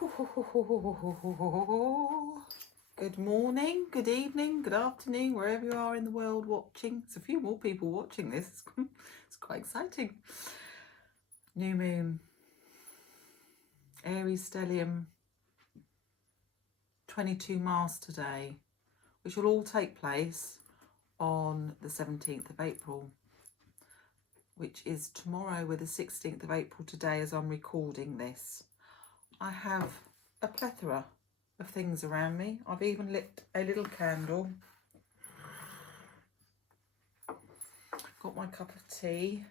Good morning, good evening, good afternoon, wherever you are in the world watching. There's a few more people watching this. It's quite exciting. New moon, Aries Stellium, 22 miles today, which will all take place on the 17th of April, which is tomorrow. With the 16th of April today as I'm recording this. I have a plethora of things around me. I've even lit a little candle. Got my cup of tea.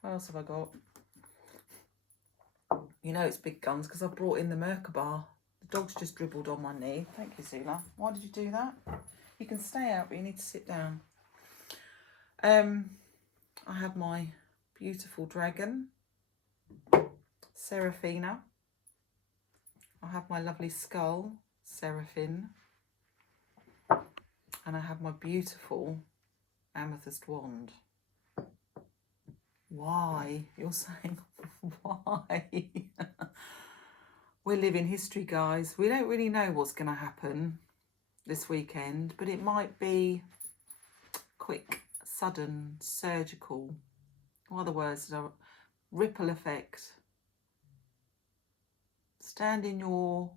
What else have I got? You know it's big guns because I've brought in the Merkaba. The dog's just dribbled on my knee. Thank you, Zula. Why did you do that? You can stay out, but you need to sit down. I have my beautiful dragon, Seraphina. I have my lovely skull, Seraphine. And I have my beautiful amethyst wand. Why? You're saying, why? We're living history, guys. We don't really know what's going to happen this weekend, but it might be quick, sudden, surgical. What are the words that are ripple effect? Stand in your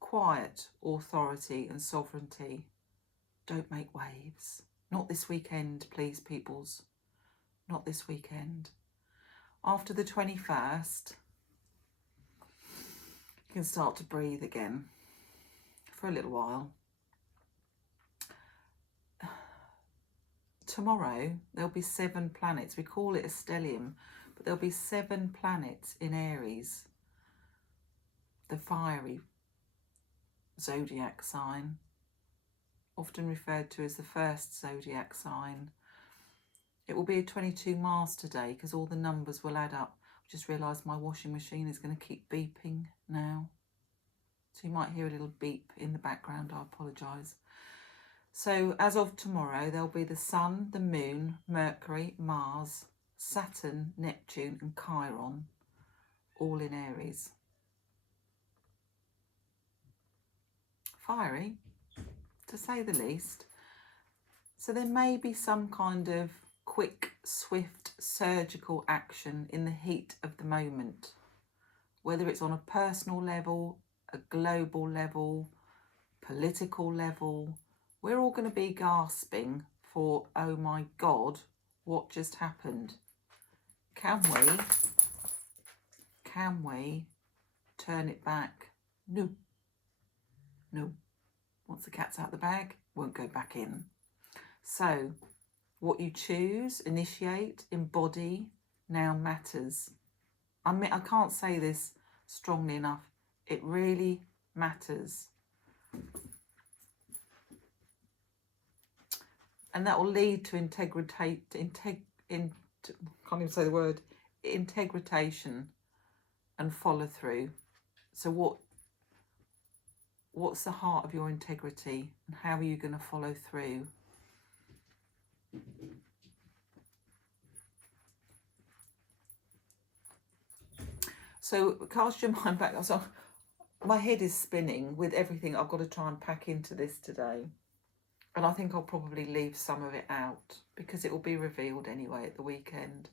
quiet authority and sovereignty. Don't make waves. Not this weekend, please, peoples. Not this weekend. After the 21st, you can start to breathe again for a little while. Tomorrow, there'll be 7 planets. We call it a stellium, but there'll be 7 planets in Aries, the fiery zodiac sign, often referred to as the first zodiac sign. It will be a 22 miles today because all the numbers will add up. I just realised my washing machine is going to keep beeping now. So you might hear a little beep in the background. I apologise. So as of tomorrow, there'll be the Sun, the Moon, Mercury, Mars, Saturn, Neptune and Chiron, all in Aries. Fiery, to say the least. So there may be some kind of quick, swift, surgical action in the heat of the moment, whether it's on a personal level, a global level, political level. We're all going to be gasping for, oh my God, what just happened? Can we turn it back? No. No. Once the cat's out of the bag, won't go back in. So what you choose, initiate, embody, now matters. I mean, I can't say this strongly enough. It really matters. And that will lead to can't even say the word, integration and follow through. So what's the heart of your integrity and how are you going to follow through? So cast your mind back. So my head is spinning with everything I've got to try and pack into this today. And I think I'll probably leave some of it out because it will be revealed anyway at the weekend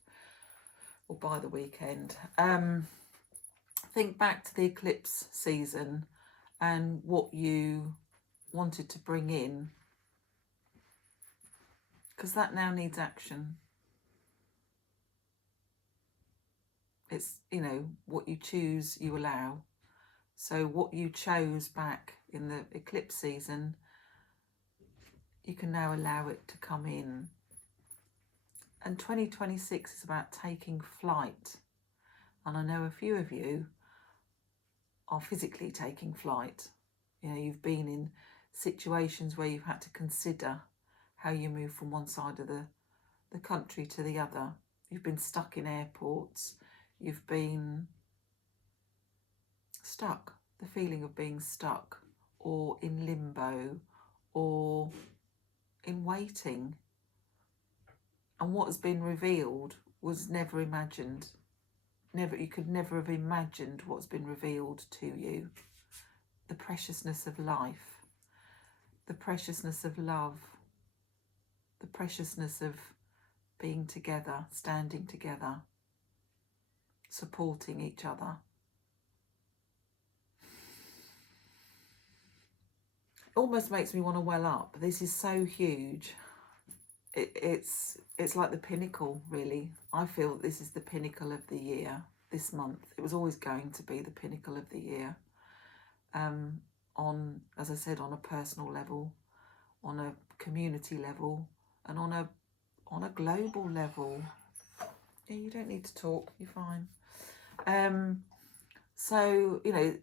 or by the weekend. Think back to the eclipse season and what you wanted to bring in, because that now needs action. It's, you know, what you choose, you allow. So what you chose back in the eclipse season, you can now allow it to come in. And 2026 is about taking flight. And I know a few of you are physically taking flight. You know, you've been in situations where you've had to consider how you move from one side of the country to the other. You've been stuck in airports. You've been stuck, the feeling of being stuck or in limbo or in waiting. And what has been revealed was never imagined. you could never have imagined what's been revealed to you. The preciousness of life, the preciousness of love, the preciousness of being together, standing together, supporting each other. It almost makes me want to well up. This is so huge. It's like the pinnacle, really. I feel this is the pinnacle of the year this month. It was always going to be the pinnacle of the year. On, as I said, on a personal level, on a community level, and on a global level. Yeah, you don't need to talk. You're fine. So, you know,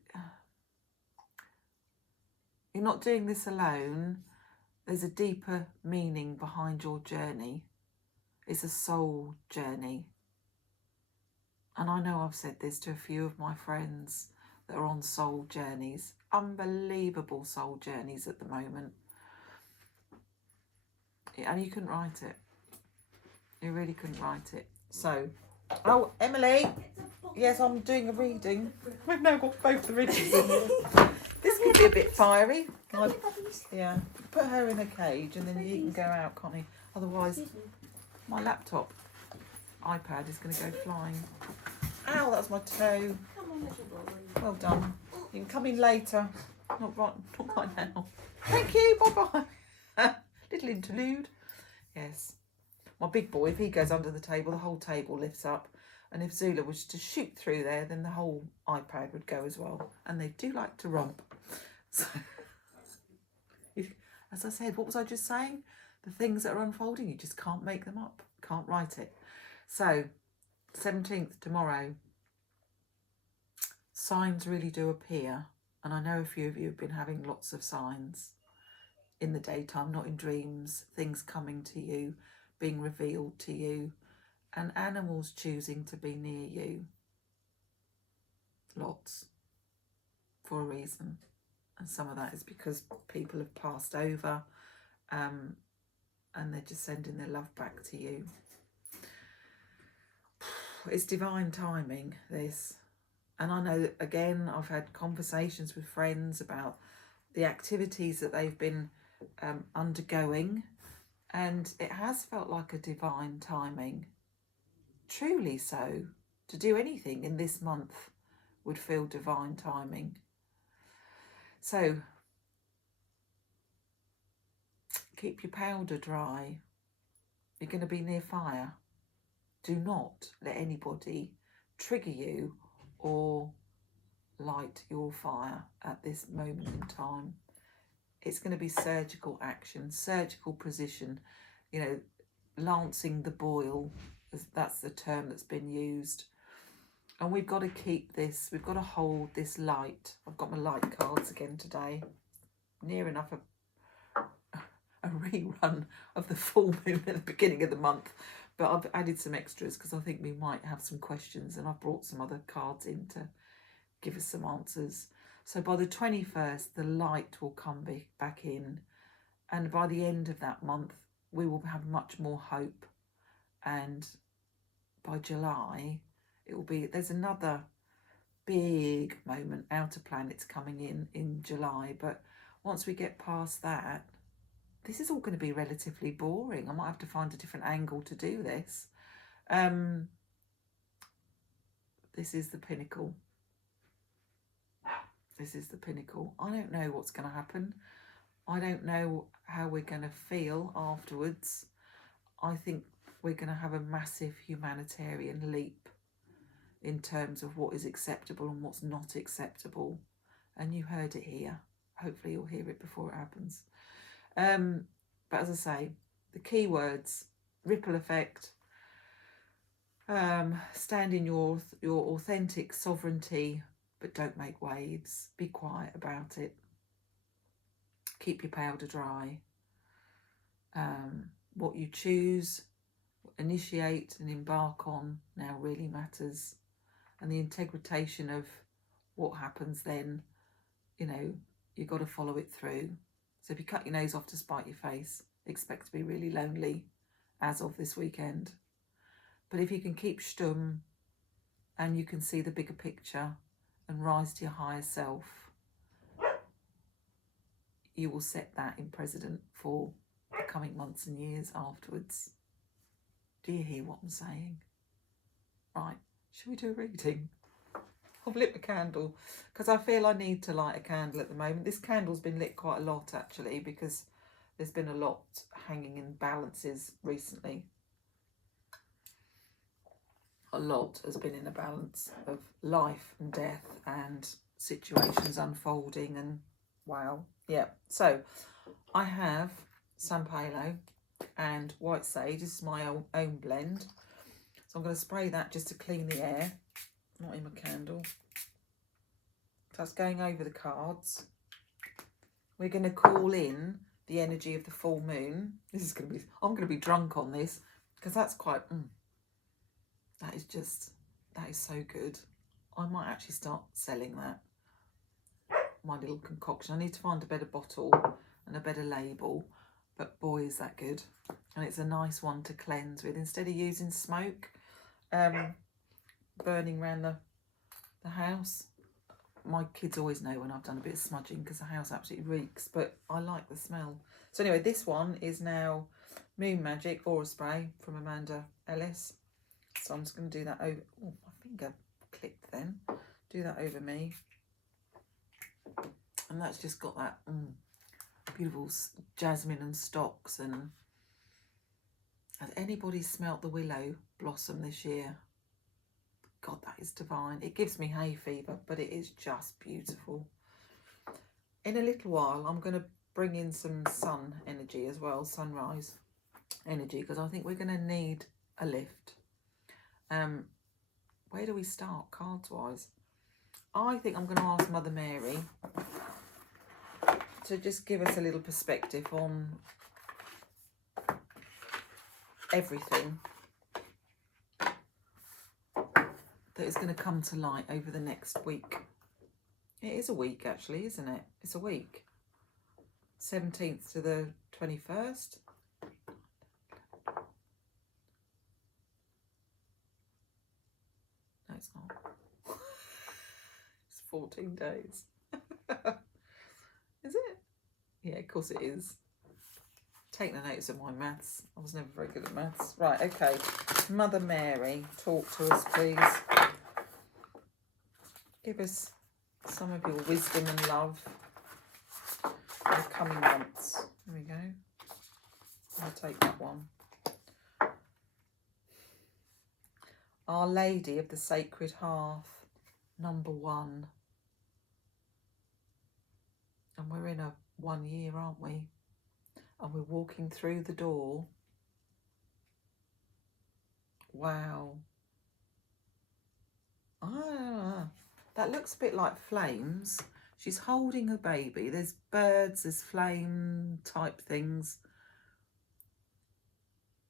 you're not doing this alone. There's a deeper meaning behind your journey. It's a soul journey. And I know I've said this to a few of my friends that are on soul journeys, unbelievable soul journeys at the moment. And you couldn't write it. You really couldn't write it. So, oh, Emily, yes, I'm doing a reading. We've now got both the readings in here. This could be a bit fiery. Yeah, put her in a cage and then he can go out, can't he? Otherwise, my laptop, iPad is going to go flying. Ow, that's my toe. Well done. You can come in later. Not right now. Thank you. Bye-bye. Little interlude. Yes. My big boy, if he goes under the table, the whole table lifts up. And if Zula was to shoot through there, then the whole iPad would go as well. And they do like to romp. So, as I said, what was I just saying? The things that are unfolding, you just can't make them up. Can't write it. So, 17th, tomorrow, signs really do appear. And I know a few of you have been having lots of signs in the daytime, not in dreams, things coming to you, being revealed to you, and animals choosing to be near you. Lots. For a reason. And some of that is because people have passed over and they're just sending their love back to you. It's divine timing, this. And I know that, again, I've had conversations with friends about the activities that they've been undergoing, and it has felt like a divine timing. Truly so. To do anything in this month would feel divine timing. So, keep your powder dry. You're going to be near fire. Do not let anybody trigger you or light your fire at this moment in time. It's going to be surgical action, surgical precision, you know, lancing the boil. That's the term that's been used. And we've got to keep this, we've got to hold this light. I've got my light cards again today. Near enough a rerun of the full moon at the beginning of the month. But I've added some extras because I think we might have some questions, and I've brought some other cards in to give us some answers. So by the 21st, the light will come back in. And by the end of that month, we will have much more hope. And by July, it will be, there's another big moment, outer planets coming in July. But once we get past that, this is all going to be relatively boring. I might have to find a different angle to do this. This is the pinnacle. This is the pinnacle. I don't know what's going to happen. I don't know how we're going to feel afterwards. I think we're going to have a massive humanitarian leap in terms of what is acceptable and what's not acceptable. And you heard it here. Hopefully you'll hear it before it happens. But as I say, the key words: ripple effect, stand in your authentic sovereignty, but don't make waves. Be quiet about it. Keep your powder dry. What you choose, initiate and embark on now really matters. And the integration of what happens then, you know, you've got to follow it through. So if you cut your nose off to spite your face, expect to be really lonely as of this weekend. But if you can keep stum, and you can see the bigger picture and rise to your higher self, you will set that in precedent for the coming months and years afterwards. Do you hear what I'm saying? Right, shall we do a reading? I've lit a candle because I feel I need to light a candle at the moment. This candle's been lit quite a lot actually, because there's been a lot hanging in balances recently. A lot has been in a balance of life and death and situations unfolding, and wow. Yeah, so I have San Palo and White Sage. This is my own blend. So I'm going to spray that just to clean the air, not in my candle. That's going over the cards. We're going to call in the energy of the full moon. This is going to be, I'm going to be drunk on this because that's quite, that is so good. I might actually start selling that, my little concoction. I need to find a better bottle and a better label, but boy, is that good. And it's a nice one to cleanse with instead of using smoke, burning around the house. My kids always know when I've done a bit of smudging because the house absolutely reeks, but I like the smell. So anyway, this one is now Moon Magic Aura Spray from Amanda Ellis. So I'm just going to do that over, oh, my finger clicked then. Do that over me. And that's just got that beautiful jasmine and stocks. And has anybody smelt the willow blossom this year? God, that is divine. It gives me hay fever, but it is just beautiful. In a little while, I'm going to bring in some sun energy as well, sunrise energy, because I think we're going to need a lift. Where do we start cards-wise? I think I'm going to ask Mother Mary to just give us a little perspective on everything that is going to come to light over the next week. It is a week actually, isn't it? It's a week. 17th to the 21st. No, it's not. It's 14 days. Is it? Yeah, of course it is. Take the notes of my maths. I was never very good at maths. Right, okay. Mother Mary, talk to us, please. Give us some of your wisdom and love for the coming months. There we go. I'll take that one. Our Lady of the Sacred Hearth, number 1. And we're in a 1 year, aren't we? And we're walking through the door. Wow. Ah, that looks a bit like flames. She's holding her baby. There's birds, there's flame type things.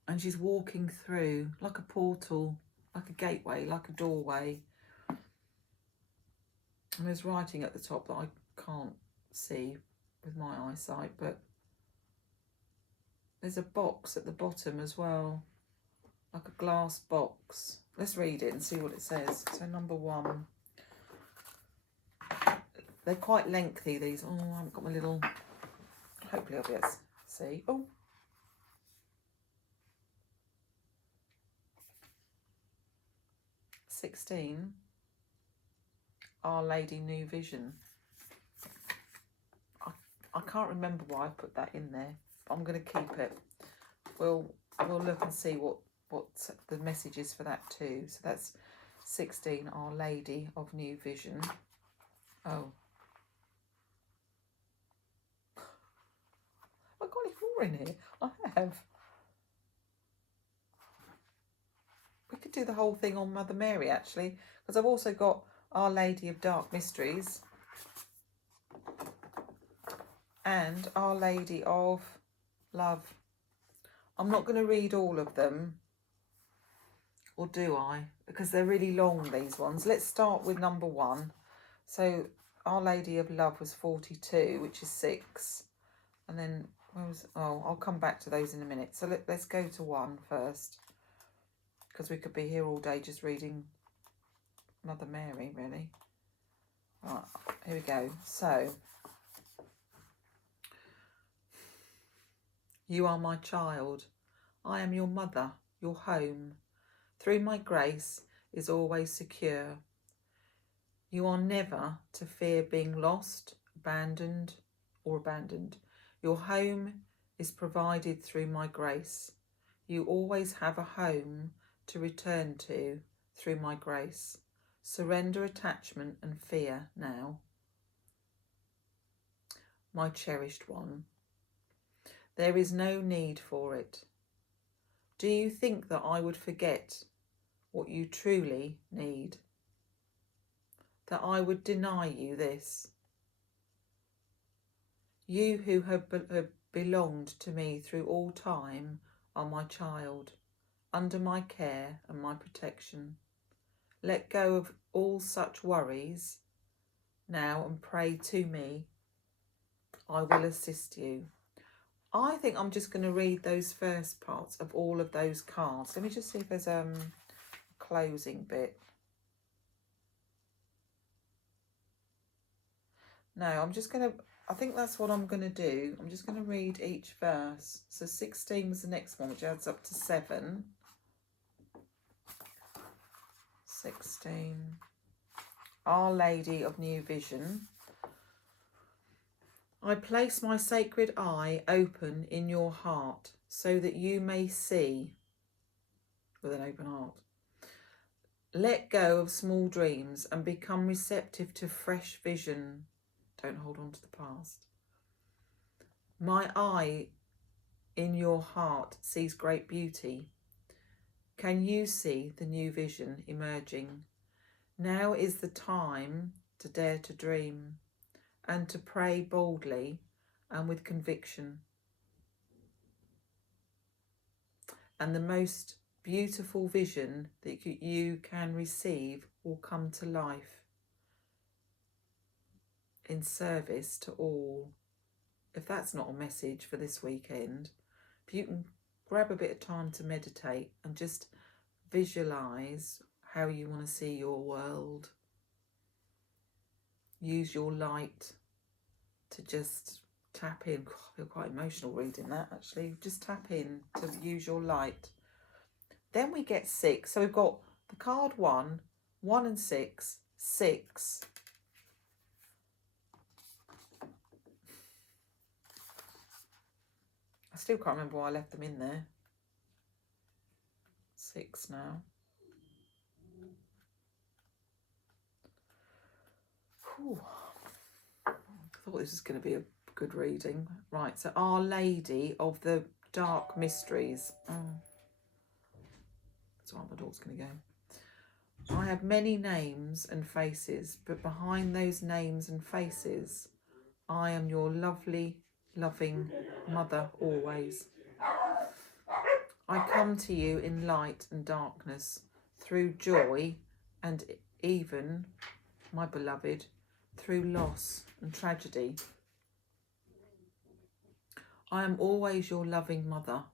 And she's walking through like a portal, like a gateway, like a doorway. And there's writing at the top that I can't see with my eyesight, but there's a box at the bottom as well, like a glass box. Let's read it and see what it says. So number 1. They're quite lengthy, these. Oh, I haven't got my little... Hopefully I'll be able to see. Oh. "16. Our Lady New Vision." I can't remember why I put that in there, but I'm going to keep it. We'll look and see what the message is for that too. So that's 16, Our Lady of New Vision. Oh. I've got any more in here. I have. We could do the whole thing on Mother Mary actually, because I've also got Our Lady of Dark Mysteries and Our Lady of Love. I'm not going to read all of them, or do I? Because they're really long, these ones. Let's start with number 1. So Our Lady of Love was 42, which is 6. And then, where was... Oh, I'll come back to those in a minute. So let's go to 1 first, because we could be here all day just reading Mother Mary, really. Right, here we go. So, you are my child. I am your mother, your home. Through my grace is always secure. You are never to fear being lost, abandoned. Your home is provided through my grace. You always have a home to return to through my grace. Surrender attachment and fear now. My cherished one. There is no need for it. Do you think that I would forget what you truly need? That I would deny you this? You who have belonged to me through all time are my child, under my care and my protection. Let go of all such worries now and pray to me. I will assist you. I think I'm just going to read those first parts of all of those cards. Let me just see if there's a closing bit. No, I'm just going to, I think that's what I'm going to do. I'm just going to read each verse. So 16 was the next one, which adds up to 7. 16. Our Lady of New Vision. I place my sacred eye open in your heart so that you may see with an open heart. Let go of small dreams and become receptive to fresh vision. Don't hold on to the past. My eye in your heart sees great beauty. Can you see the new vision emerging? Now is the time to dare to dream and to pray boldly and with conviction. And the most beautiful vision that you can receive will come to life in service to all. If that's not a message for this weekend, if you can grab a bit of time to meditate and just visualize how you want to see your world. Use your light to just tap in. I feel quite emotional reading that, actually. Just tap in to use your light. Then we get 6. So we've got the card 1, 1 and 6, 6. I still can't remember why I left them in there. 6 now. Whew. I thought this was going to be a good reading. Right, so Our Lady of the Dark Mysteries. That's where my dog's going to go. I have many names and faces, but behind those names and faces, I am your lovely, loving mother always. I come to you in light and darkness, through joy and even, my beloved, through loss and tragedy. I am always your loving mother.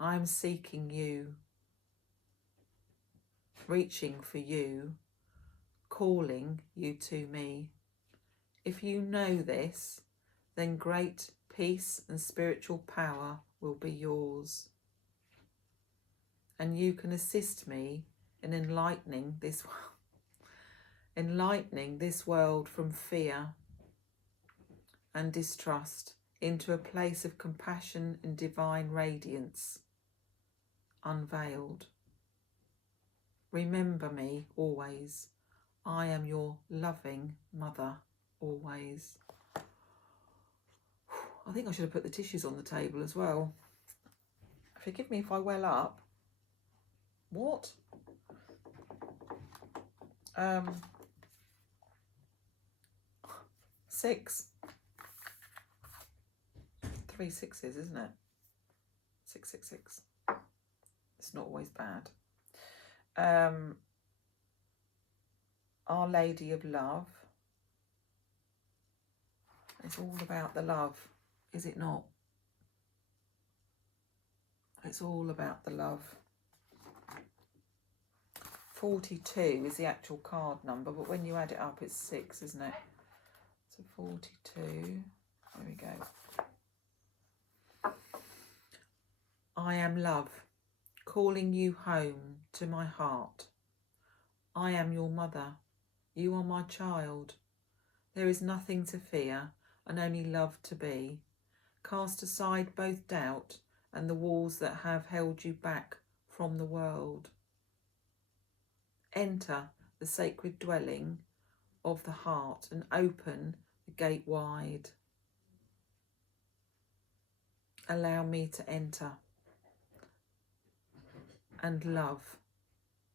I am seeking you, reaching for you, calling you to me. If you know this, then great peace and spiritual power will be yours. And you can assist me in enlightening this world from fear and distrust into a place of compassion and divine radiance, unveiled. Remember me always. I am your loving mother always. I think I should have put the tissues on the table as well. Forgive me if I well up. What? 6. 3 6s, isn't it? 6 6 6. It's not always bad. Our Lady of Love. It's all about the love, is it not? It's all about the love. 42 is the actual card number, but when you add it up, it's 6, isn't it? So 42. There we go. I am love, calling you home to my heart. I am your mother. You are my child. There is nothing to fear and only love to be. Cast aside both doubt and the walls that have held you back from the world. Enter the sacred dwelling of the heart and open the gate wide. Allow me to enter and love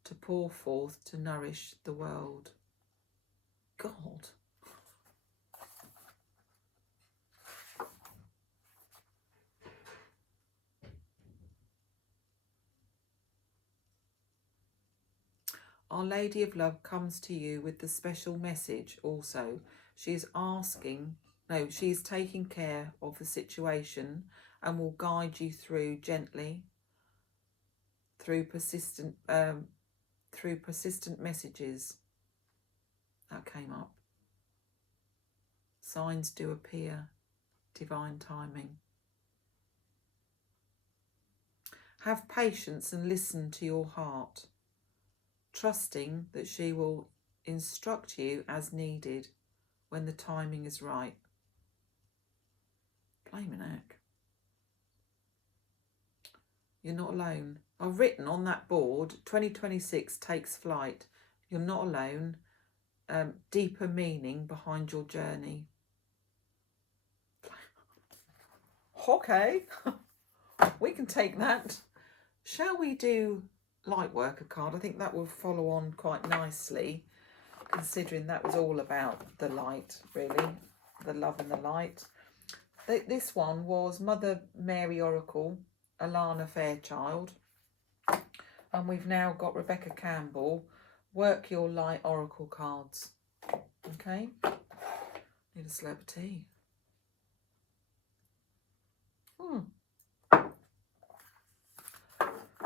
to pour forth to nourish the world. God. Our Lady of Love comes to you with the special message also. She is taking care of the situation and will guide you through gently, through persistent messages. That came up. Signs do appear, divine timing. Have patience and listen to your heart, trusting that she will instruct you as needed when the timing is right. Blaming heck. You're not alone. I've written on that board, 2026 takes flight. You're not alone. Deeper meaning behind your journey. Okay, we can take that. Shall we do light worker card? I think that will follow on quite nicely, considering that was all about the light, really, the love and the light. This one was Mother Mary Oracle, Alana Fairchild, and we've now got Rebecca Campbell, Work Your Light Oracle cards. Okay, need a slurp of tea.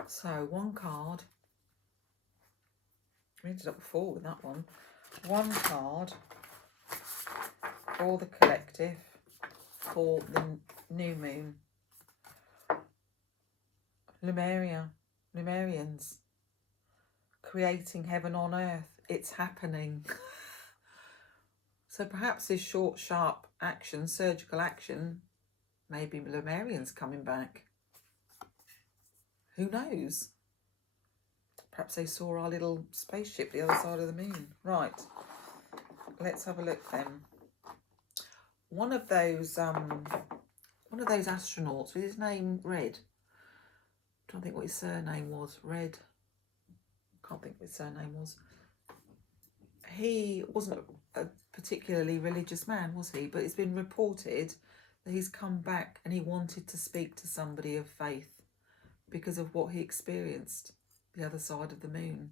So one card. We ended up with 4 with that one. One card for the collective for the new moon. Lemurians. Creating heaven on earth. It's happening. So perhaps this short, sharp action, surgical action, maybe Lemurians coming back. Who knows? Perhaps they saw our little spaceship the other side of the moon. Right. Let's have a look then. One of those astronauts with his name Red. I'm trying to think what his surname was. Red. Can't think what his surname was. He wasn't a particularly religious man, was he? But it's been reported that he's come back and he wanted to speak to somebody of faith because of what he experienced the other side of the moon.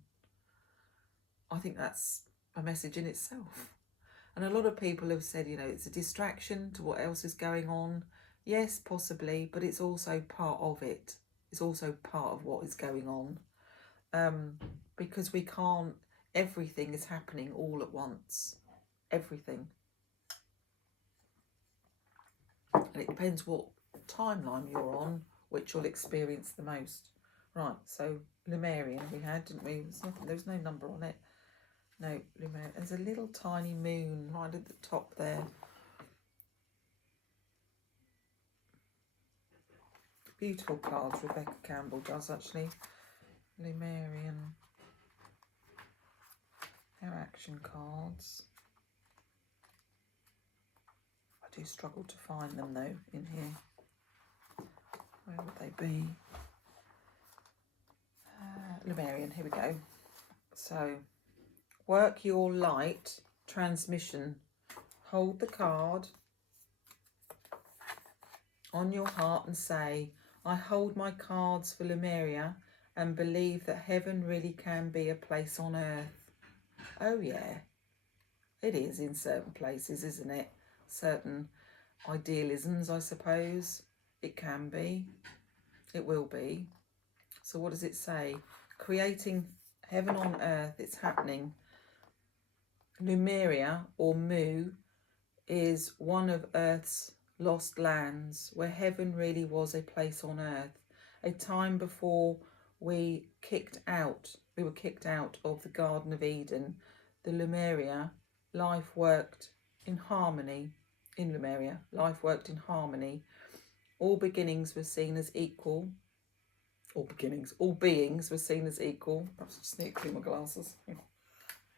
I think that's a message in itself. And a lot of people have said, it's a distraction to what else is going on. Yes, possibly, but it's also part of it. It's also part of what is going on. Because we can't, everything is happening all at once. Everything. And it depends what timeline you're on, which you'll experience the most. Right, so Lemurian we had, didn't we? There was no number on it. No, Lemurian. There's a little tiny moon right at the top there. Beautiful cards Rebecca Campbell does, actually. Lemurian. Their action cards. I do struggle to find them, though, in here. Where would they be? Lemurian, here we go. So, work your light transmission. Hold the card on your heart and say, I hold my cards for Lemuria and believe that heaven really can be a place on earth. Oh yeah, it is in certain places, isn't it? Certain idealisms, I suppose. It can be. It will be. So what does it say? Creating Heaven on earth, it's happening. Lemuria, or Mu, is one of Earth's lost lands where heaven really was a place on earth, a time before we were kicked out of the Garden of Eden. The Lemuria, life worked in harmony. In Lemuria, life worked in harmony. All beginnings were seen as equal. All beings were seen as equal. Perhaps I'll sneak clean my glasses.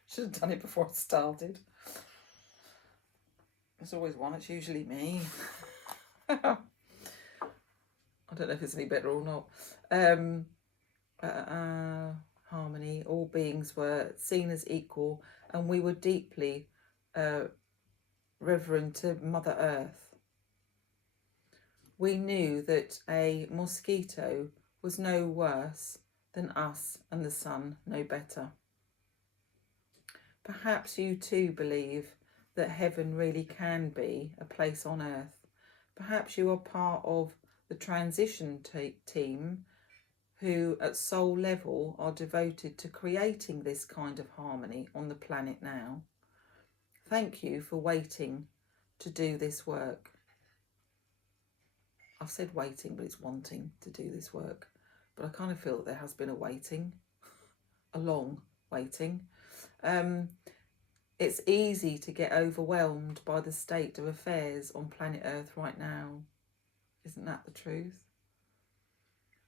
Should have done it before I started. There's always one, it's usually me. I don't know if it's any better or not. Harmony, all beings were seen as equal, and we were deeply reverent to Mother Earth. We knew that a mosquito was no worse than us and the sun no better. Perhaps you too believe that heaven really can be a place on earth. Perhaps you are part of the transition team who at soul level are devoted to creating this kind of harmony on the planet now. Thank you for waiting to do this work. I've said waiting, but it's wanting to do this work. But I kind of feel that there has been a waiting, a long waiting. It's easy to get overwhelmed by the state of affairs on planet Earth right now. Isn't that the truth?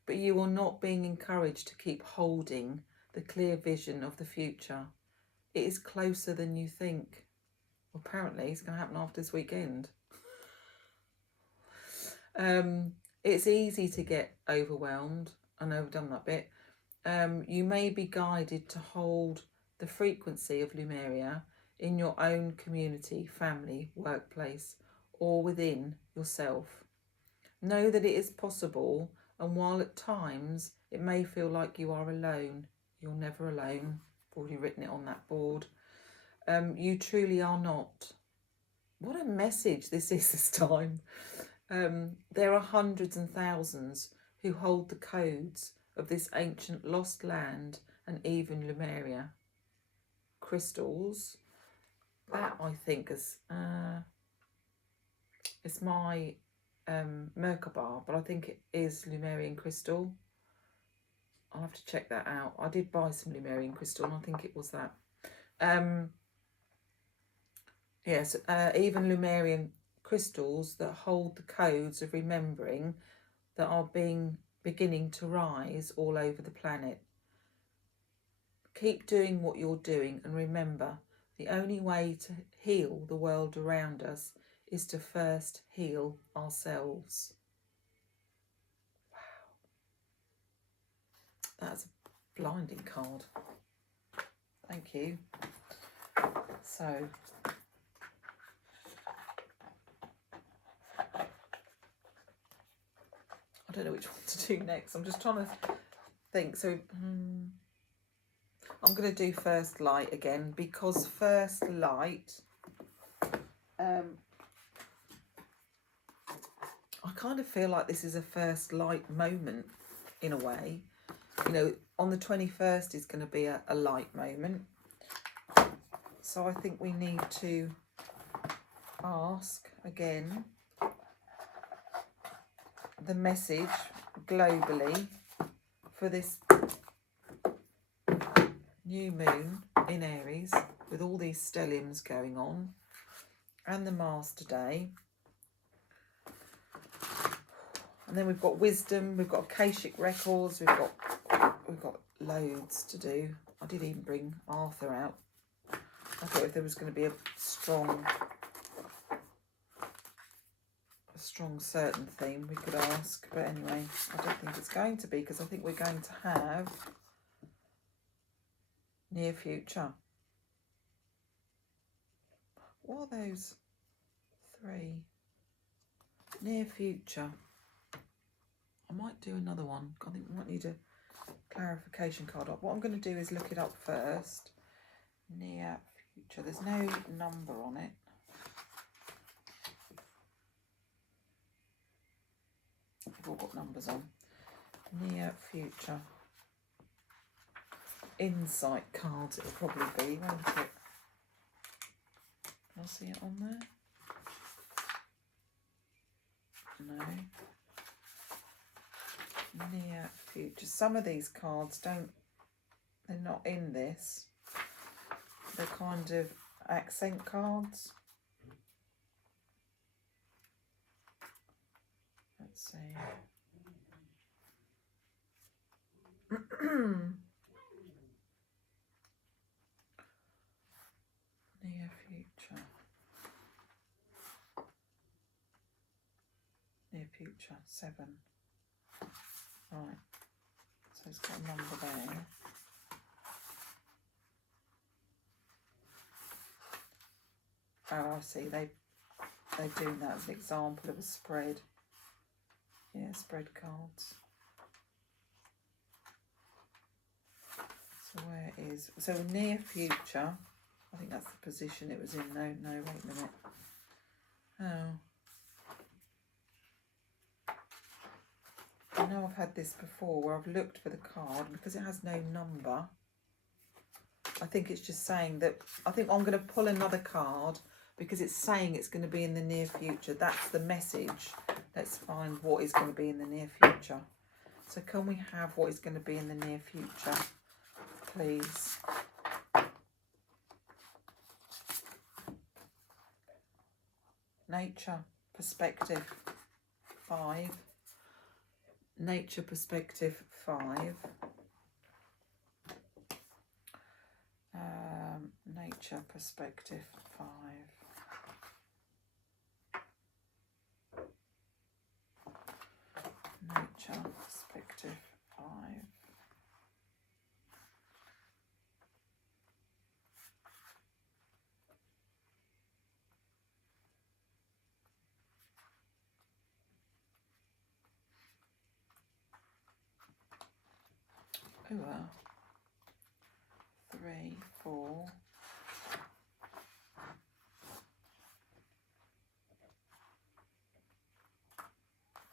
But you are not being encouraged to keep holding the clear vision of the future. It is closer than you think. Well, apparently it's going to happen after this weekend. It's easy to get overwhelmed. I know I've done that bit. You may be guided to hold the frequency of Lemuria in your own community, family, workplace, or within yourself. Know that it is possible, and while at times it may feel like you are alone, you're never alone. I've already written it on that board. You truly are not. What a message this is this time. There are hundreds and thousands who hold the codes of this ancient lost land and even Lemuria. Crystals, that I think is, it's my Merkaba, but I think it is Lemurian crystal. I'll have to check that out. I did buy some Lemurian crystal and I think it was that. Yes, even Lemurian crystals that hold the codes of remembering that are beginning to rise all over the planet. Keep doing what you're doing, and remember, the only way to heal the world around us is to first heal ourselves. Wow. That's a blinding card. Thank you. So, I don't know which one to do next. I'm just trying to think. So, I'm going to do First Light again, because First Light, I kind of feel like this is a First Light moment in a way. You know, on the 21st is going to be a light moment. So I think we need to ask again the message globally for this new moon in Aries, with all these stelliums going on, and the Master Day. And then we've got wisdom, we've got Akashic records, we've got loads to do. I did even bring Arthur out. I thought if there was going to be a strong certain theme we could ask, but anyway, I don't think it's going to be, because I think we're going to have near future. What are those three? Near future. I might do another one. I think we might need a clarification card up. What I'm going to do is look it up first. Near future. There's no number on it. We've all got numbers on. Near future. insight cards it'll probably be, won't it? Can I see it on there? No. Near future. Some of these cards they're not in this. They're kind of accent cards. Let's see. Near future. Near future, 7. Right. So it's got a number there. Oh, I see. They're doing that as an example of a spread. Yeah, spread cards. So where is... So near future. I think that's the position it was in. No, wait a minute. Oh. I know I've had this before where I've looked for the card because it has no number. I think it's just saying that... I think I'm going to pull another card because it's saying it's going to be in the near future. That's the message. Let's find what is going to be in the near future. So can we have what is going to be in the near future, please? Nature, perspective, 5. Nature, perspective, 5. Nature, perspective, 5. Nature, perspective, 5. Ooh, 3, 4.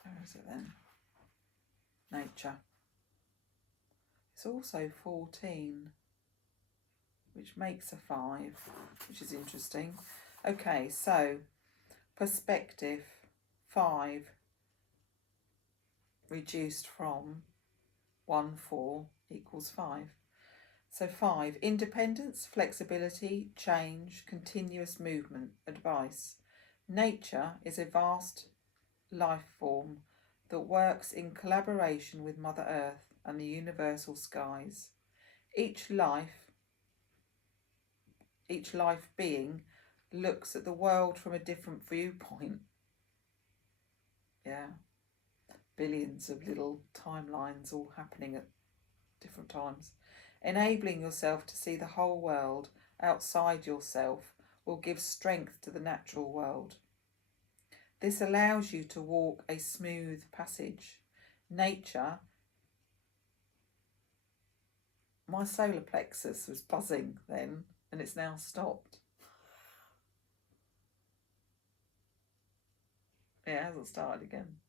Where is it then? Nature. It's also 14, which makes a 5, which is interesting. Okay, so perspective, 5 reduced from 1, 4 equals 5. So 5, independence, flexibility, change, continuous movement, advice. Nature is a vast life form that works in collaboration with Mother Earth and the universal skies. Each life being looks at the world from a different viewpoint. Yeah. Billions of little timelines all happening at different times. Enabling yourself to see the whole world outside yourself will give strength to the natural world. This allows you to walk a smooth passage. Nature... My solar plexus was buzzing then, and it's now stopped. Yeah, it hasn't started again.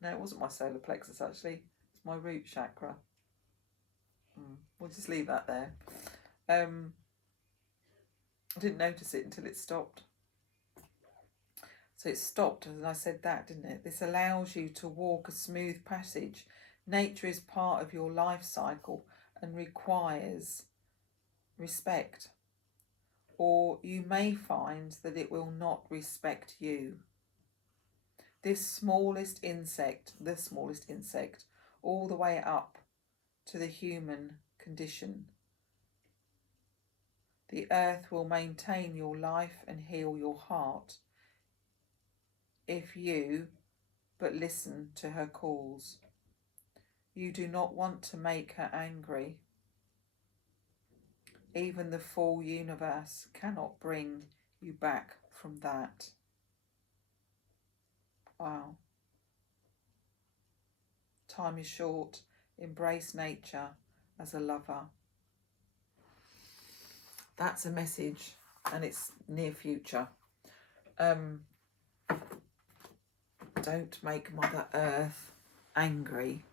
No, it wasn't my solar plexus, actually. It's my root chakra. We'll just leave that there. I didn't notice it until it stopped. So it stopped, and I said that, didn't it? This allows you to walk a smooth passage. Nature is part of your life cycle and requires respect. Or you may find that it will not respect you. The smallest insect, all the way up to the human condition. The earth will maintain your life and heal your heart if you but listen to her calls. You do not want to make her angry. Even the full universe cannot bring you back from that. Wow. Time is short. Embrace nature as a lover. That's a message, and it's near future. Don't make Mother Earth angry.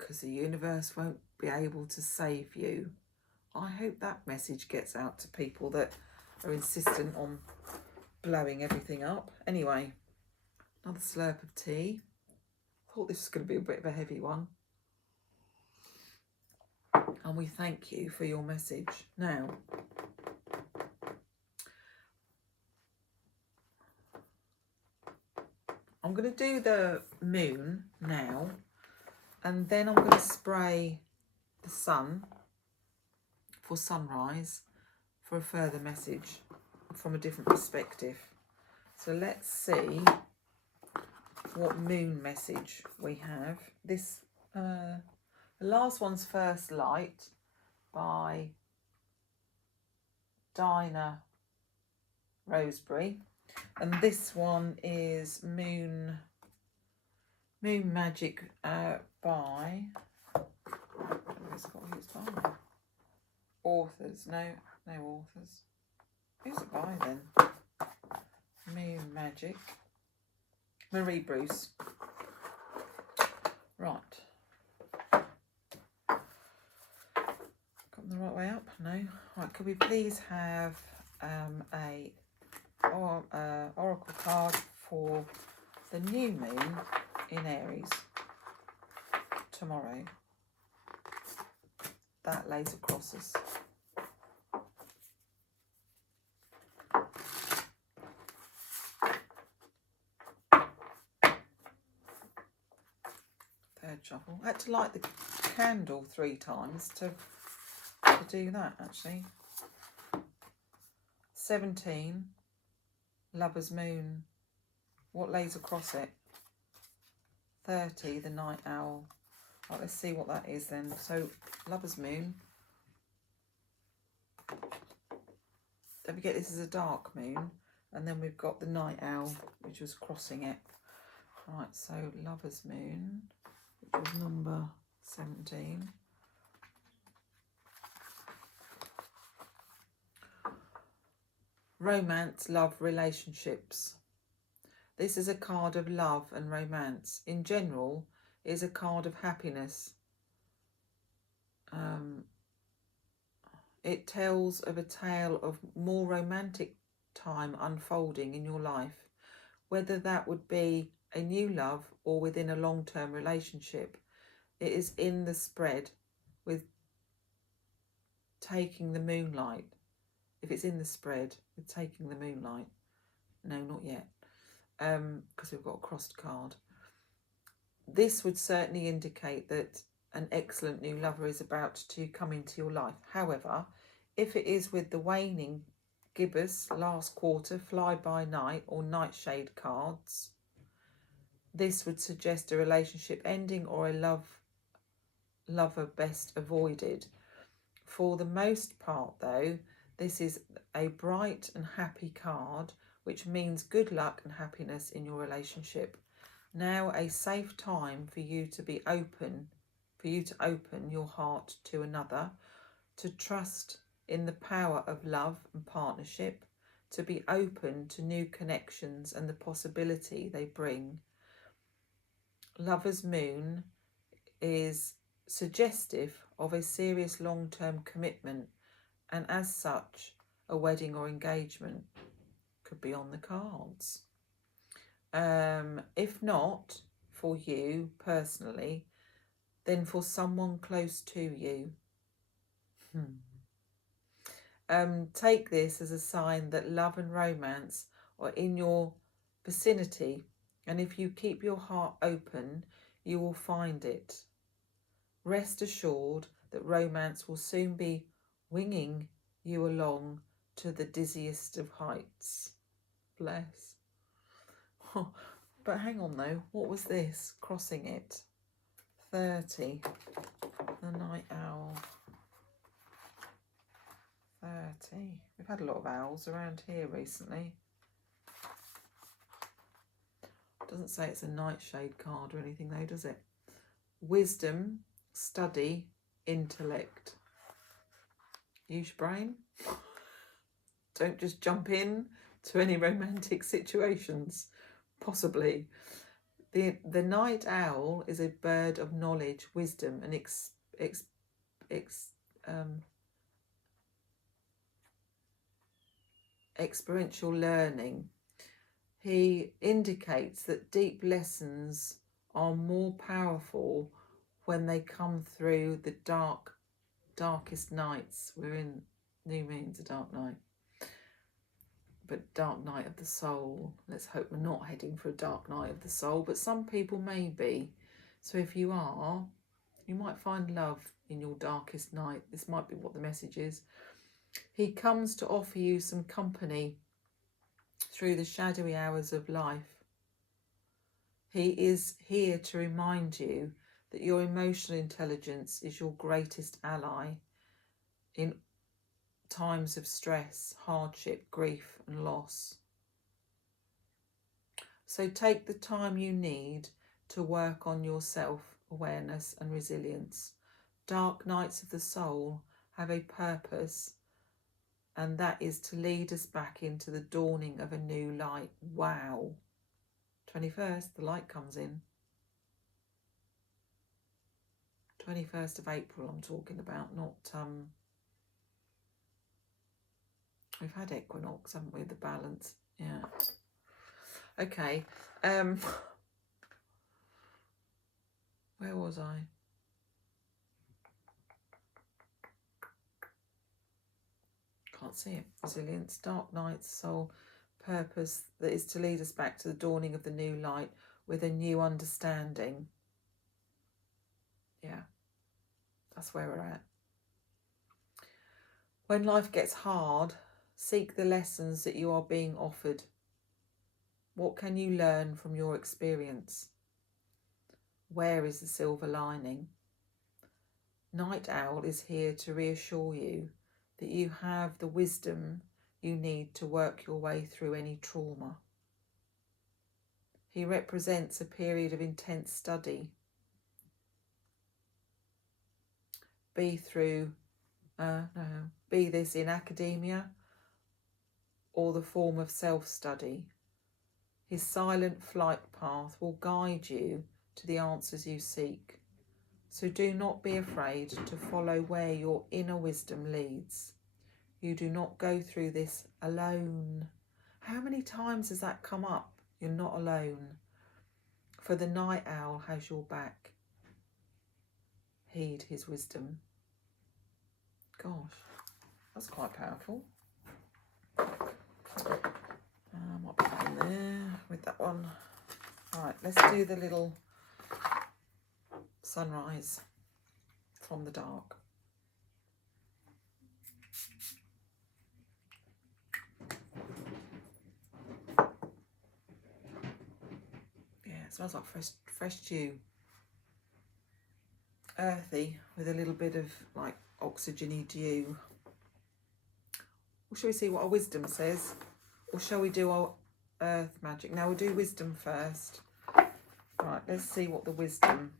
because the universe won't be able to save you. I hope that message gets out to people that are insistent on blowing everything up. Anyway, another slurp of tea. Thought this was going to be a bit of a heavy one. And we thank you for your message. Now, I'm going to do the moon now, and then I'm going to spray the sun for sunrise for a further message from a different perspective. So let's see what moon message we have. This, the last one's First Light by Dinah Roseberry. And this one is Moon Magic by, it's got who's by. Authors, no authors. Who's it by then? Moon Magic. Marie Bruce. Right. Got them the right way up? No. Right, could we please have a oracle card for the new moon in Aries tomorrow that lays across us? Third shuffle. I had to light the candle 3 times to do that, actually. 17, Lover's Moon. What lays across it? 30, the Night Owl. Right, let's see what that is then. So, Lover's Moon. Don't forget this is a dark moon. And then we've got the Night Owl, which was crossing it. Right, so Lover's Moon, which was number 17. Romance, love, relationships. This is a card of love and romance. In general, it is a card of happiness. It tells of a tale of more romantic time unfolding in your life, whether that would be a new love or within a long-term relationship. It is in the spread with taking the moonlight. If it's in the spread with taking the moonlight. No, not yet. Because we've got a crossed card. This would certainly indicate that an excellent new lover is about to come into your life. However, if it is with the waning gibbous, last quarter, fly by night or nightshade cards, this would suggest a relationship ending or a lover best avoided. For the most part, though, this is a bright and happy card, which means good luck and happiness in your relationship. Now a safe time for you to be open, for you to open your heart to another, to trust in the power of love and partnership, to be open to new connections and the possibility they bring. Lover's Moon is suggestive of a serious long-term commitment, and as such, a wedding or engagement could be on the cards. If not for you personally, then for someone close to you. Take this as a sign that love and romance are in your vicinity, and if you keep your heart open, you will find it. Rest assured that romance will soon be winging you along to the dizziest of heights. Bless. But hang on though, what was this? Crossing it. 30. The Night Owl. 30. We've had a lot of owls around here recently. Doesn't say it's a nightshade card or anything though, does it? Wisdom, study, intellect. Use your brain. Don't just jump in to any romantic situations. Possibly. The night owl is a bird of knowledge, wisdom, and experiential learning. He indicates that deep lessons are more powerful when they come through the darkest nights. We're in new moon's a dark night, but dark night of the soul. Let's hope we're not heading for a dark night of the soul, but some people may be. So if you are, you might find love in your darkest night. This might be what the message is. He comes to offer you some company through the shadowy hours of life. He is here to remind you that your emotional intelligence is your greatest ally in times of stress, hardship, grief, and loss. So take the time you need to work on your self-awareness and resilience. Dark nights of the soul have a purpose, and that is to lead us back into the dawning of a new light. Wow. 21st, the light comes in. 21st of April I'm talking about, not... We've had equinox, haven't we? The balance. Yeah. Okay. Where was I? Can't see it. Resilience, dark nights, soul, purpose that is to lead us back to the dawning of the new light with a new understanding. Yeah, that's where we're at. When life gets hard, seek the lessons that you are being offered. What can you learn from your experience? Where is the silver lining? Night Owl is here to reassure you that you have the wisdom you need to work your way through any trauma. He represents a period of intense study. Be this in academia or the form of self-study. His silent flight path will guide you to the answers you seek. So do not be afraid to follow where your inner wisdom leads. You do not go through this alone. How many times has that come up? You're not alone. For the night owl has your back. Heed his wisdom. Gosh, that's quite powerful. Might be down there with that one. Right, let's do the little sunrise from the dark. Yeah, it smells like fresh dew. Earthy with a little bit of like oxygeny dew. Or shall we see what our wisdom says? Or shall we do our earth magic? Now we'll do wisdom first. Right, let's see what the wisdom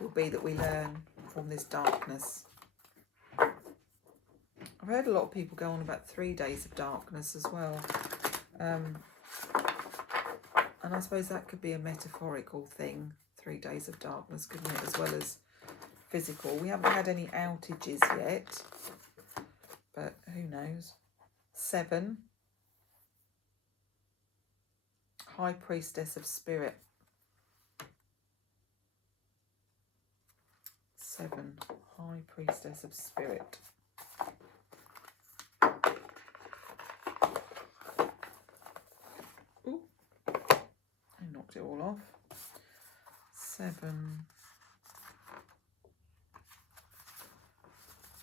will be that we learn from this darkness. I've heard a lot of people go on about 3 days of darkness as well. And I suppose that could be a metaphorical thing, 3 days of darkness, couldn't it, as well as physical. We haven't had any outages yet, but who knows. 7, High Priestess of Spirit. 7, High Priestess of Spirit. Ooh, I knocked it all off. 7.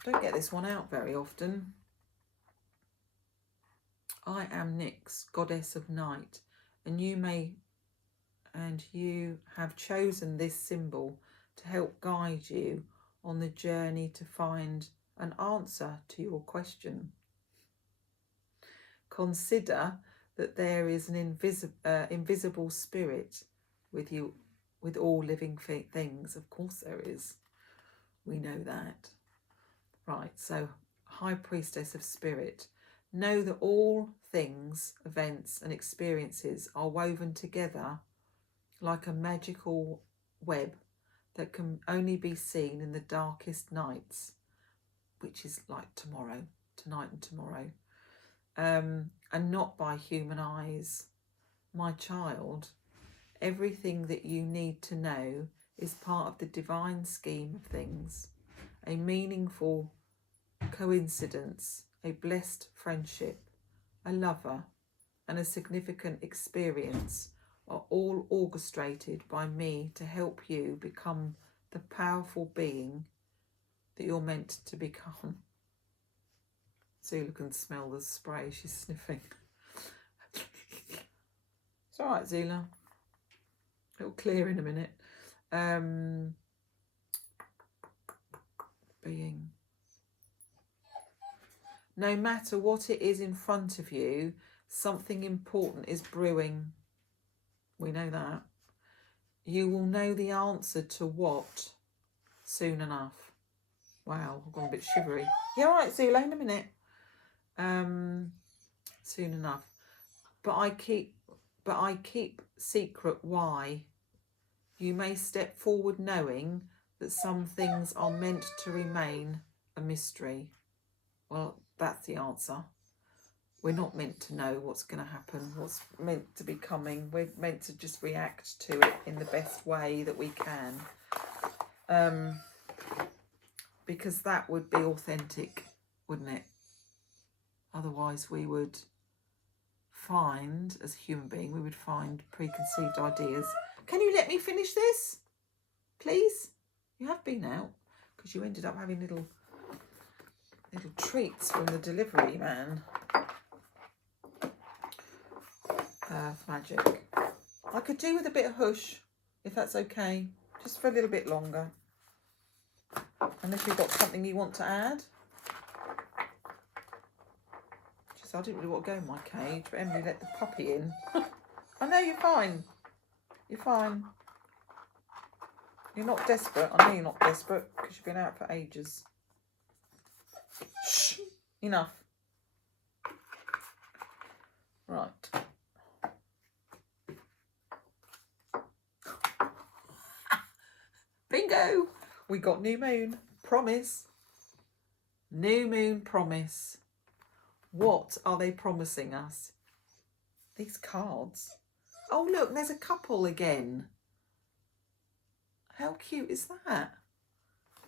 Don't get this one out very often. I am Nyx, goddess of night, and you have chosen this symbol to help guide you on the journey to find an answer to your question. Consider that there is an invisible spirit with you, with all living things. Of course there is. We know that. Right, so High Priestess of Spirit. Know that all things, events and experiences are woven together like a magical web that can only be seen in the darkest nights, which is like tomorrow, tonight and tomorrow, and not by human eyes. My child, everything that you need to know is part of the divine scheme of things. A meaningful coincidence, a blessed friendship, a lover, and a significant experience are all orchestrated by me to help you become the powerful being that you're meant to become. Zula can smell the spray she's sniffing. It's all right, Zula. It'll clear in a minute. Being. No matter what it is in front of you, something important is brewing. We know that. You will know the answer to what soon enough. Wow, I've gone a bit shivery. Yeah, all right, Zula, in a minute. Soon enough. But I keep secret why. You may step forward knowing that some things are meant to remain a mystery. Well, that's the answer. We're not meant to know what's going to happen, what's meant to be coming. We're meant to just react to it in the best way that we can. Because that would be authentic, wouldn't it? Otherwise we would find, as a human being, we would find preconceived ideas. Can you let me finish this, please? You have been out because you ended up having little treats from the delivery man. Earth magic. I could do with a bit of hush, if that's okay, just for a little bit longer. Unless you've got something you want to add. Just, I didn't really want to go in my cage, but Emily let the puppy in. I know, you're fine. You're fine. You're not desperate. I know you're not desperate because you've been out for ages. Shh. Enough. Right. Bingo! We got new moon. Promise. New moon promise. What are they promising us? These cards. Oh, look, there's a couple again. How cute is that?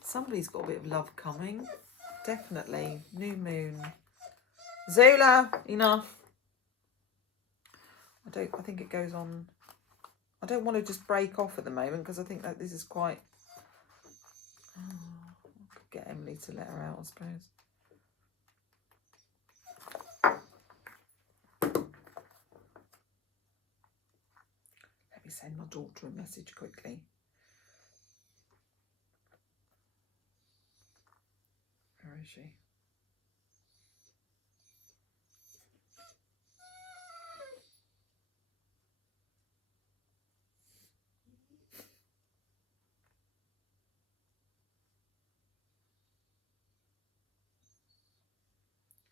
Somebody's got a bit of love coming. Definitely. New moon. Zula, enough. I think it goes on. I don't want to just break off at the moment because I think that this is quite... Oh, I could get Emily to let her out, I suppose. Let me send my daughter a message quickly. Where is she?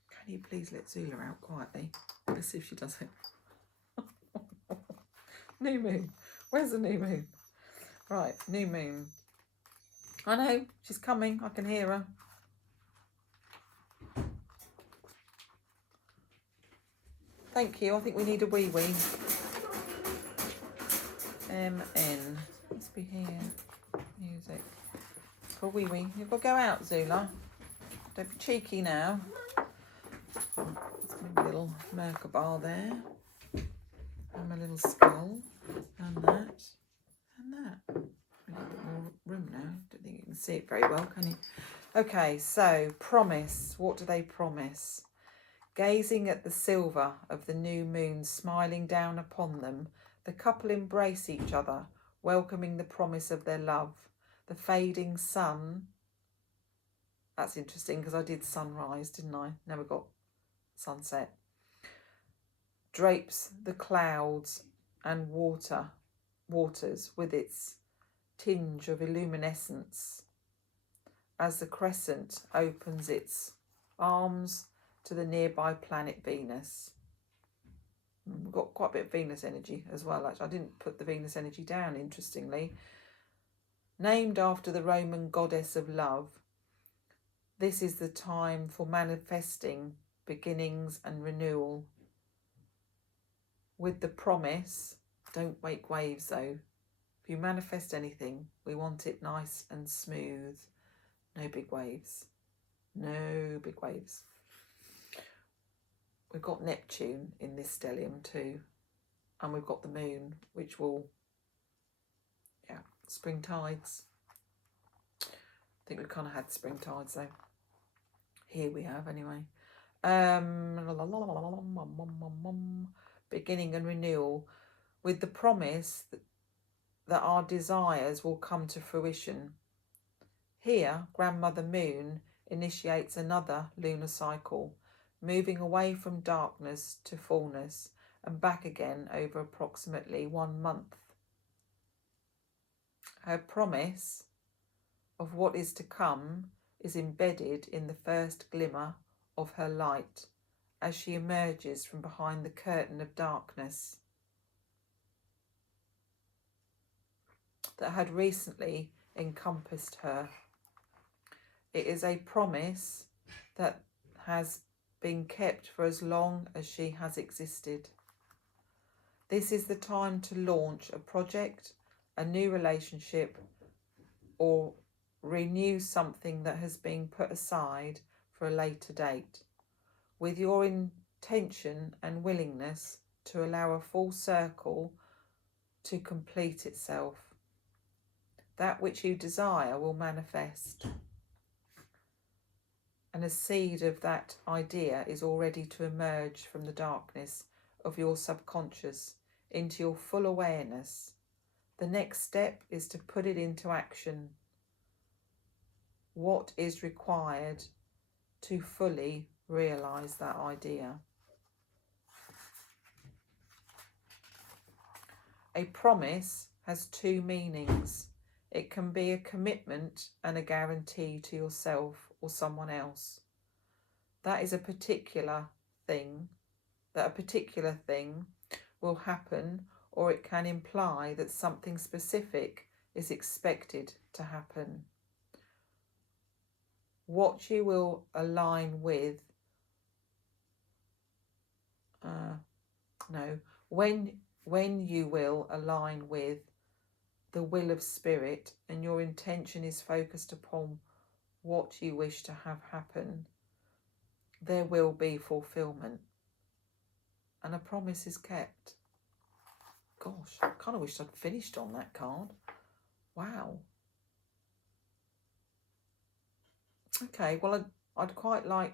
Can you please let Zula out quietly? Let's see if she does it. New moon. Where's the new moon? Right, new moon. I know, she's coming. I can hear her. Thank you. I think we need a wee wee. MN. Let's be here. Music. It's for wee wee. You've got to go out, Zula. Don't be cheeky now. Let's make a little Merkaba there. And my little skull. And that. And that. A little bit more room now. Don't think you can see it very well, can you? Okay, so promise. What do they promise? Gazing at the silver of the new moon smiling down upon them, the couple embrace each other, welcoming the promise of their love. The fading sun. That's interesting because I did sunrise, didn't I? Never got sunset. Drapes the clouds and waters with its tinge of illuminescence as the crescent opens its arms to the nearby planet Venus. We've got quite a bit of Venus energy as well, actually. I didn't put the Venus energy down, interestingly. Named after the Roman goddess of love, this is the time for manifesting beginnings and renewal. With the promise, don't wake waves though. If you manifest anything, we want it nice and smooth. No big waves. No big waves. We've got Neptune in this stellium too. And we've got the moon, which will, spring tides. I think we've kind of had spring tides though. Here we have anyway. Beginning and renewal, with the promise that our desires will come to fruition. Here, Grandmother Moon initiates another lunar cycle, moving away from darkness to fullness and back again over approximately 1 month. Her promise of what is to come is embedded in the first glimmer of her light as she emerges from behind the curtain of darkness that had recently encompassed her. It is a promise that has been kept for as long as she has existed. This is the time to launch a project, a new relationship, or renew something that has been put aside for a later date, with your intention and willingness to allow a full circle to complete itself. That which you desire will manifest, and a seed of that idea is already to emerge from the darkness of your subconscious into your full awareness. The next step is to put it into action. What is required to fully realise that idea? A promise has 2 meanings. It can be a commitment and a guarantee to yourself or someone else. That is a particular thing will happen, or it can imply that something specific is expected to happen. What you will align with, when you will align with the will of spirit and your intention is focused upon what you wish to have happen, there will be fulfillment and a promise is kept. Gosh, I kind of wished I'd finished on that card. Wow. Okay, well, I'd quite like,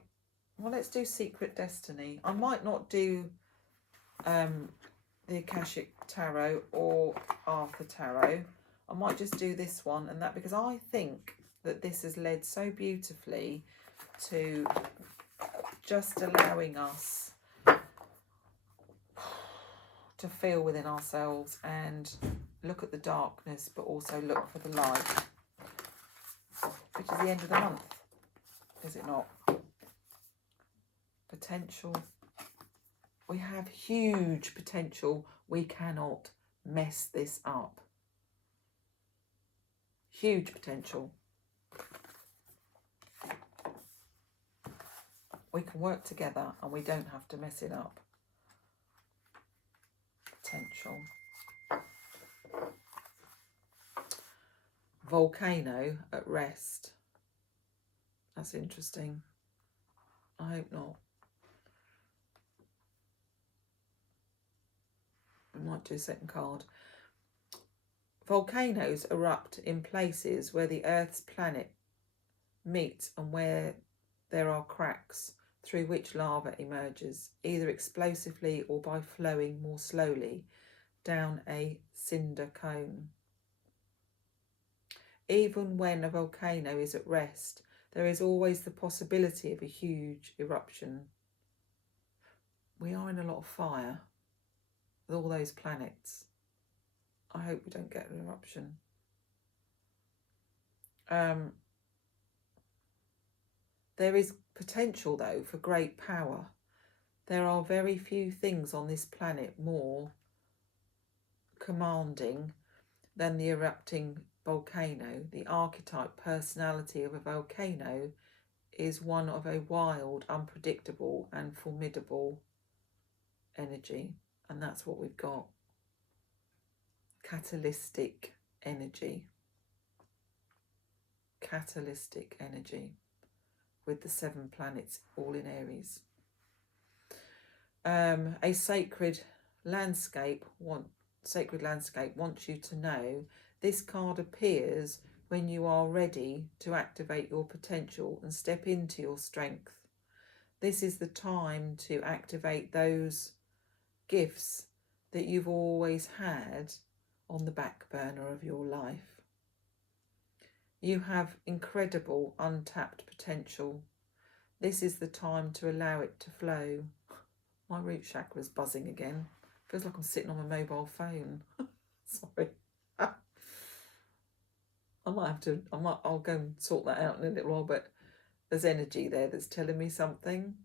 let's do Secret Destiny. I might not do the Akashic Tarot or Arthur Tarot. I might just do this one and that, because I think that this has led so beautifully to just allowing us to feel within ourselves and look at the darkness, but also look for the light, which is the end of the month, is it not? Potential. We have huge potential. We cannot mess this up. Huge potential. We can work together and we don't have to mess it up. Potential. Volcano at rest. That's interesting. I hope not. I might do a second card. Volcanoes erupt in places where the Earth's planet meets and where there are cracks through which lava emerges, either explosively or by flowing more slowly down a cinder cone. Even when a volcano is at rest, there is always the possibility of a huge eruption. We are in a lot of fire with all those planets. I hope we don't get an eruption. There is potential, though, for great power. there are very few things on this planet more commanding than the erupting volcano. The archetype personality of a volcano is one of a wild, unpredictable and formidable energy. And that's what we've got. Catalytic energy. Catalytic energy with the 7 planets all in Aries. A sacred landscape wants you to know this card appears when you are ready to activate your potential and step into your strength. This is the time to activate those gifts that you've always had on the back burner of your life. You have incredible untapped potential. This is the time to allow it to flow. My root chakra is buzzing again. Feels like I'm sitting on my mobile phone. Sorry. I'll go and sort that out in a little while, but there's energy there that's telling me something.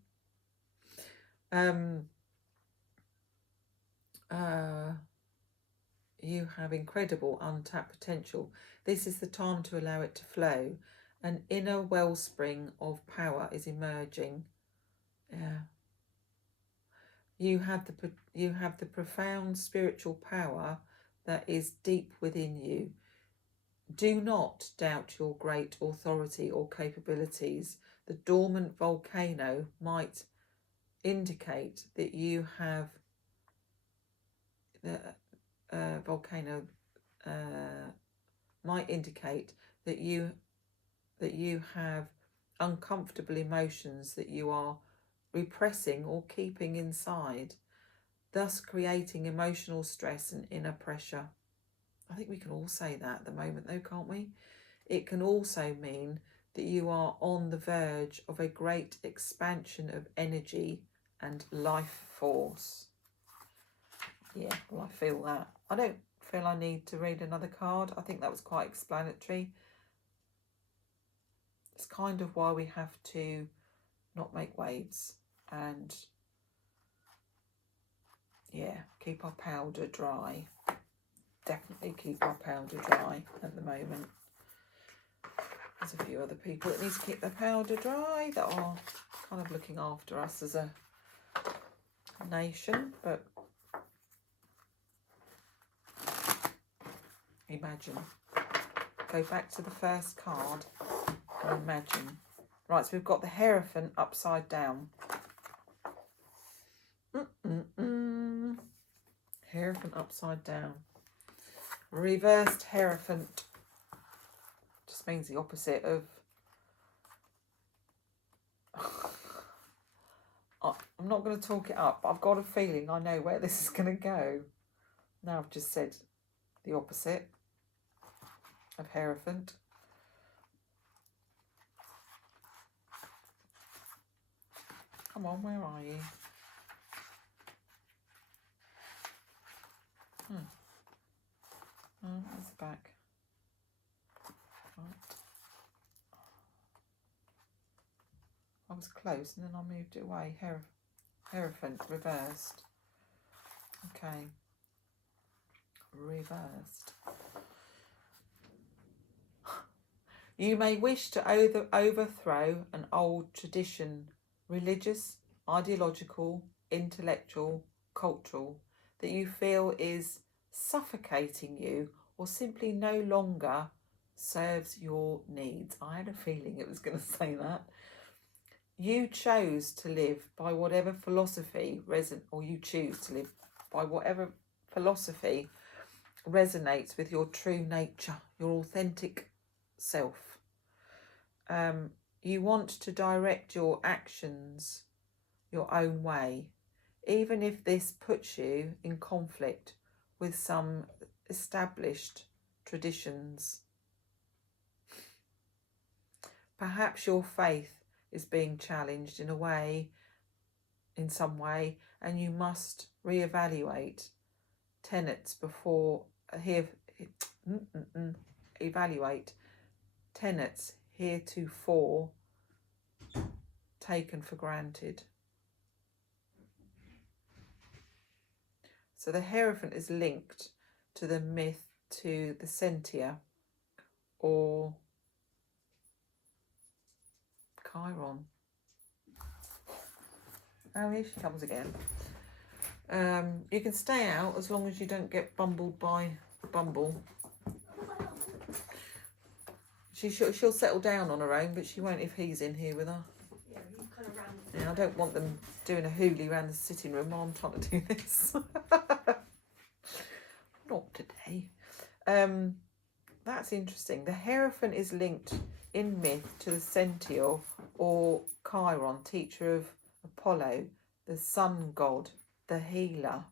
You have incredible untapped potential. This is the time to allow it to flow. An inner wellspring of power is emerging. Yeah. You have the profound spiritual power that is deep within you. Do not doubt your great authority or capabilities. The dormant volcano might indicate that you have have uncomfortable emotions that you are repressing or keeping inside, thus creating emotional stress and inner pressure. I think we can all say that at the moment though, can't we? It can also mean that you are on the verge of a great expansion of energy and life force. Yeah, well, I feel that. I don't feel I need to read another card. I think that was quite explanatory. It's kind of why we have to not make waves and, yeah, keep our powder dry. Definitely keep our powder dry at the moment. There's a few other people that need to keep their powder dry that are kind of looking after us as a nation, but imagine. Go back to the first card and imagine. Right, so we've got the Hierophant upside down. Hierophant upside down. Reversed Hierophant just means the opposite of... I'm not going to talk it up, but I've got a feeling I know where this is going to go. Now I've just said the opposite of Hierophant. Come on, where are you? Oh, there's the back. Right. I was close and then I moved it away. Hierophant, reversed. Okay. Reversed. You may wish to overthrow an old tradition, religious, ideological, intellectual, cultural, that you feel is suffocating you or simply no longer serves your needs. I had a feeling it was going to say that. You chose to live by whatever philosophy resonates with your true nature, your authentic self. You want to direct your actions your own way, even if this puts you in conflict with some established traditions. Perhaps your faith is being challenged in some way, and you must reevaluate tenets evaluate tenets heretofore taken for granted. So the Hierophant is linked to the myth, to the Sentia, or Chiron. Oh, here she comes again. You can stay out as long as you don't get bumbled by Bumble. She'll settle down on her own, but she won't if he's in here with her. Yeah, he's kind of round. Yeah, I don't want them doing a hoolie around the sitting room while I'm trying to do this. Not today. That's interesting. The Hierophant is linked in myth to the Centaur or Chiron, teacher of Apollo, the sun god, the healer,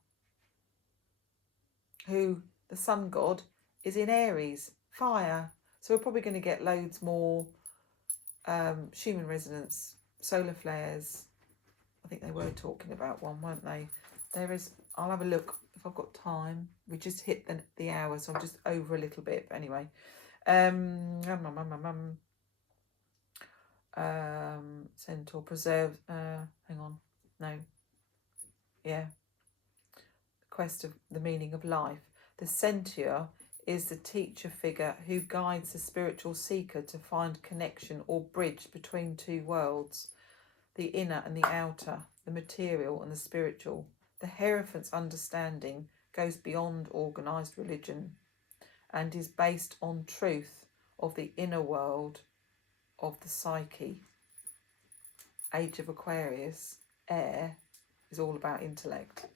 who the sun god is in Aries, fire. So we're probably going to get loads more Schumann resonance, solar flares. I think they were talking about one, weren't they? There is, I'll have a look if I've got time. We just hit the hour, so I'm just over a little bit. But anyway, Centaur preserves. Hang on, no, yeah. Quest of the meaning of life. The Centaur is the teacher figure who guides the spiritual seeker to find connection or bridge between two worlds, the inner and the outer, the material and the spiritual. The Hierophant's understanding goes beyond organised religion and is based on truth of the inner world of the psyche. Age of Aquarius, air, is all about intellect.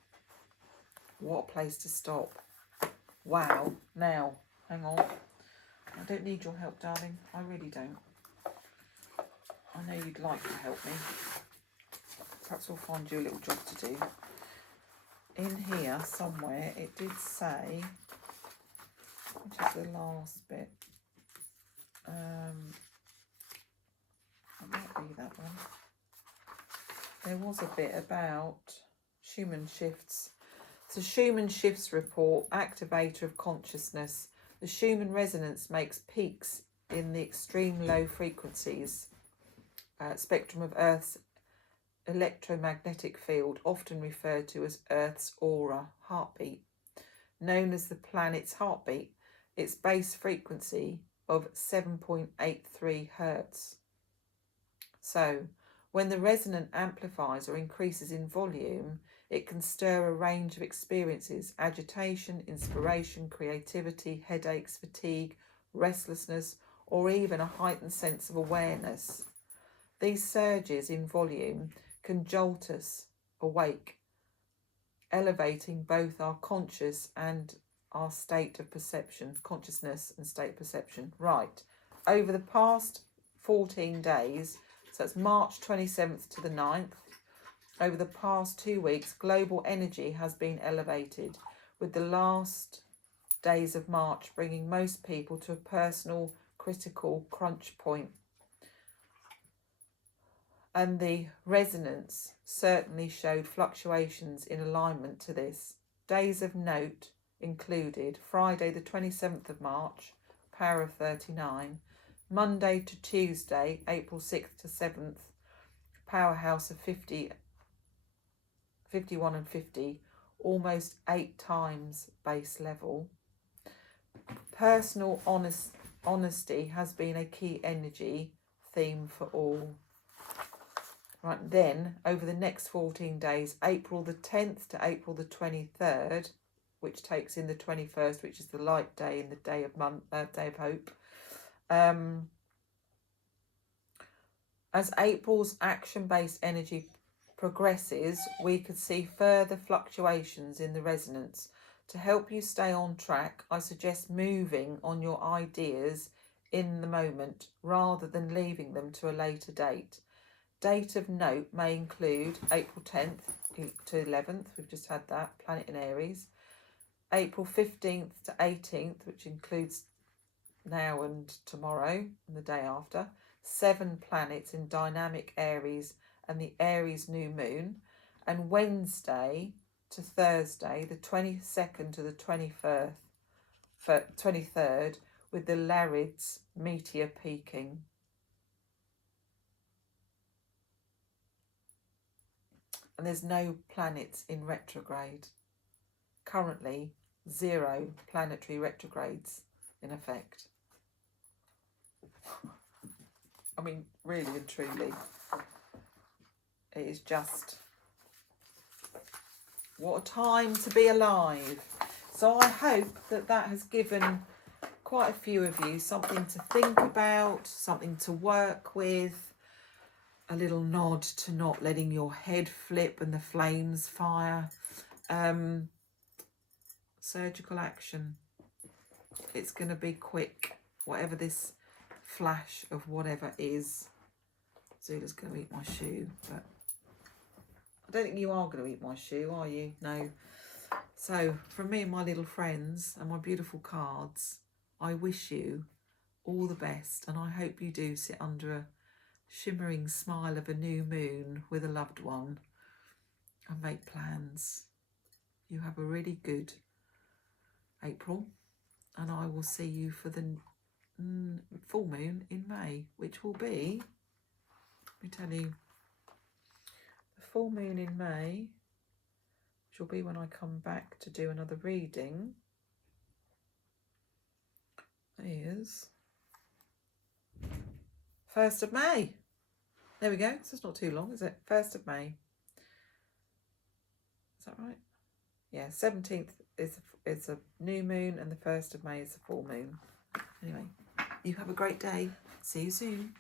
What a place to stop. Wow. Now, hang on. I don't need your help, darling. I really don't. I know you'd like to help me. Perhaps we'll find you a little job to do. In here somewhere it did say, which is the last bit. It might be that one. There was a bit about Schumann shifts. So Schumann shifts report, activator of consciousness. The Schumann resonance makes peaks in the extreme low frequencies spectrum of Earth's electromagnetic field, often referred to as Earth's aura, heartbeat. Known as the planet's heartbeat, its base frequency of 7.83 Hertz. So, when the resonant amplifies or increases in volume, it can stir a range of experiences: agitation, inspiration, creativity, headaches, fatigue, restlessness, or even a heightened sense of awareness. These surges in volume can jolt us awake, elevating both our conscious and our state of perception, consciousness and state perception. Right, over the past 14 days, so it's March 27th to the 9th, over the past 2 weeks, global energy has been elevated, with the last days of March bringing most people to a personal, critical crunch point. And the resonance certainly showed fluctuations in alignment to this. Days of note included Friday the 27th of March, power of 39, Monday to Tuesday, April 6th to 7th, powerhouse of 50, 51 and 50, almost 8 times base level. Personal honesty has been a key energy theme for all. Right, then over the next 14 days, April the 10th to April the 23rd, which takes in the 21st, which is the light day and the day of hope. As April's action-based energy progresses, we could see further fluctuations in the resonance. To help you stay on track, I suggest moving on your ideas in the moment rather than leaving them to a later date. Date of note may include April 10th to 11th, we've just had that, planet in Aries. April 15th to 18th, which includes now and tomorrow and the day after. 7 planets in dynamic Aries and the Aries new moon. And Wednesday to Thursday, the 22nd to the 23rd, with the Larids meteor peaking. And there's no planets in retrograde. currently 0 planetary retrogrades in effect. I mean, really and truly, it is just, what a time to be alive. So I hope that that has given quite a few of you something to think about, something to work with, a little nod to not letting your head flip and the flames fire. Surgical action. It's going to be quick, whatever this flash of whatever is. Zula's going to eat my shoe, but I don't think you are going to eat my shoe, are you? No. So, from me and my little friends and my beautiful cards, I wish you all the best, and I hope you do sit under a shimmering smile of a new moon with a loved one and make plans. You have a really good April, and I will see you for the full moon in May, which will be, let me tell you, the full moon in May, which will be when I come back to do another reading, is 1st of May. There we go. So it's not too long, is it? 1st of May. Is that right? Yeah, 17th is a new moon and the 1st of May is a full moon. Anyway, you have a great day. See you soon.